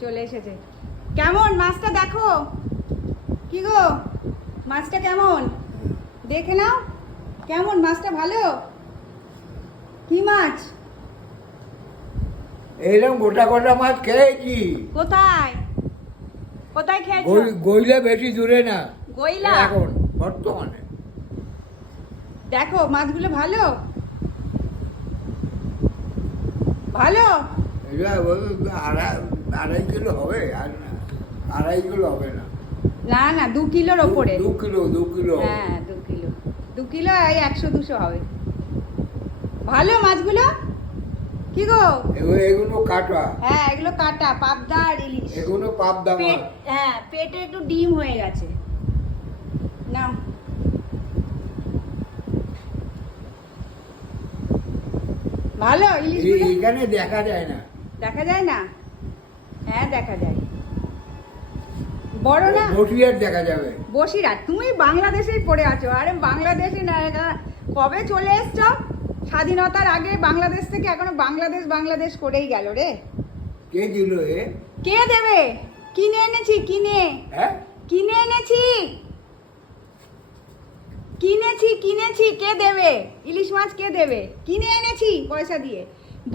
চলে এসেছে। কেমন? মাছটা দেখো। কি গো? মাছটা কেমন? দেখে নাও। কেমন? মাছটা ভালো? কি মাছ? এইরকম গোটা গোটা মাছ খেয়েছি। কোথায়? কোথায় খেয়েছো? গই- গইলে বেশি দূরে না। গইলা? এখন বর্তমানে। দেখো মাছগুলো ভালো? ভালো? আড়াই কিলো হবে আর আড়াই কিলো হবে না। না না দু কিলোর ওপরে। দু কিলো দু কিলো। হ্যাঁ দু কিলো। দু কিলো এই একশো দুশো হবে। ভালো মাছগুলো? কি গো? এগুলো কাটা। হ্যাঁ এগুলো কাটা পাবদা আর ইলিশ। এগুলো পাবদা মাছ। হ্যাঁ পেটে একটু ডিম হয়ে গেছে। নাও। ভালো এই- এখানে দেখা যায় না। দেখা যায় না? হ্যাঁ দেখা যায় বড় না বসিয়ার দেখা যাবে। বসিরহাট তুমি বাংলাদেশেই পড়ে আছো। আরে বাংলাদেশে না কবে চলে এসছ? স্বাধীনতার আগে বাংলাদেশ থেকে এখনও বাংলাদেশ বাংলাদেশ করেই গেল রে। কে দিল এ? কে দেবে? কিনে এনেছি কিনে। হ্যাঁ? কিনে এনেছি। কিনেছি কিনেছি কে দেবে? ইলিশ মাছ কে দেবে? কিনে এনেছি পয়সা দিয়ে।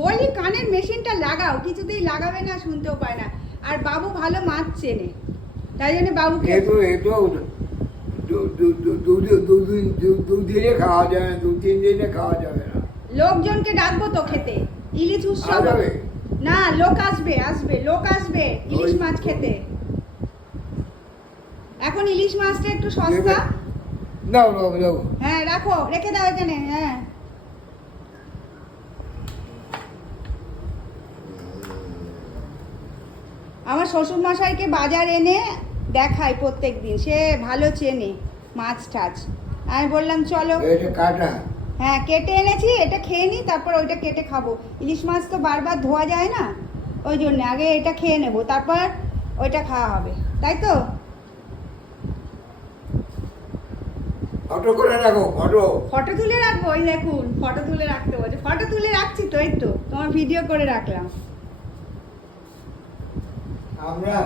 বলি কানের মেশিনটা লাগাও কিছুতেই লাগাবে না শুনতেও পায় না। আর বাবু ভালো মাছ চেনে। তাই জন্য বাবুকে লোকজনকে ডাকবো তো খেতে। ইলিশ উৎসব না লোক আসবে আসবে লোক আসবে ইলিশ মাছ খেতে। এখন ইলিশ মাছটা একটু সস্তা? হ্যাঁ রাখো রেখে দাও এখানে হ্যাঁ। আমার শ্বশুর মশাইকে বাজার এনে দেখায় প্রত্যেক দিন সে ভালো চেনে মাছ টাছ। আমি বললাম চলো। কাটা। হ্যাঁ কেটে এনেছি এটা খেয়ে নিই তারপর ওইটা কেটে খাব। ইলিশ মাছ তো বারবার ধোয়া যায় না ওই জন্য আগে এটা খেয়ে নেব তারপর ওইটা খাওয়া হবে। তাই তো? ফটো করে রাখো ফটো। ফটো তুলে রাখব? ওই দেখুন ফটো তুলে রাখতে বলছে। ফটো তুলে রাখছি তো এই তো তোমার ভিডিও করে রাখলাম। আমরা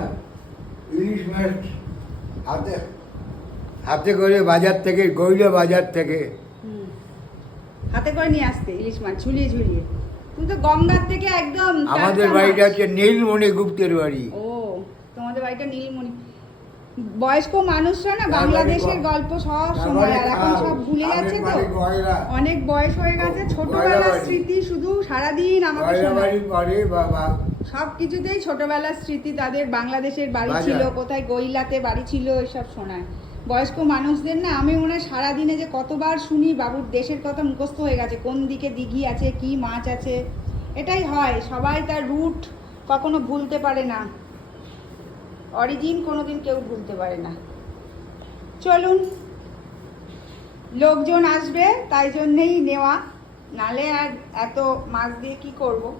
ইলিশ মাছ হাতে হাতে করে বাজার থেকে গইলে বাজার থেকে। হাতে করে নিয়ে আসতে ইলিশ মাছ ঝুলিয়ে ঝুলিয়ে। তুমি তো গঙ্গার থেকে একদম আমাদের বাড়িটা হচ্ছে নীলমণি গুপ্তের বাড়ি। ও তোমাদের বাড়িটা নীলমণি। বয়স্ক মানুষরা না বাংলাদেশের গল্প সব সময় আর এখন সব ভুলে যাচ্ছে তো। অনেক বয়স হয়ে গেছে। ছোটবেলার স্মৃতি শুধু সারাদিন আমাকে সব কিছুতেই ছোটবেলার স্মৃতি তাদের বাংলাদেশের বাড়ি ছিল কোথায় গইলাতে বাড়ি ছিল এসব শোনায়। বয়স্ক মানুষদের না আমি মনে হয় সারাদিনে যে কতবার শুনি বাবুর দেশের কথা মুখস্থ হয়ে গেছে কোন দিকে দিঘি আছে কি মাছ আছে। এটাই হয়। সবাই তার রুট কখনো ভুলতে পারে না। অরিজিন কোনোদিন কেউ ভুলতে পারে না। চলুন, লোকজন আসবে, তাই জন্যেই নেওয়া। নালে আর এত মাছ দিয়ে কি করব?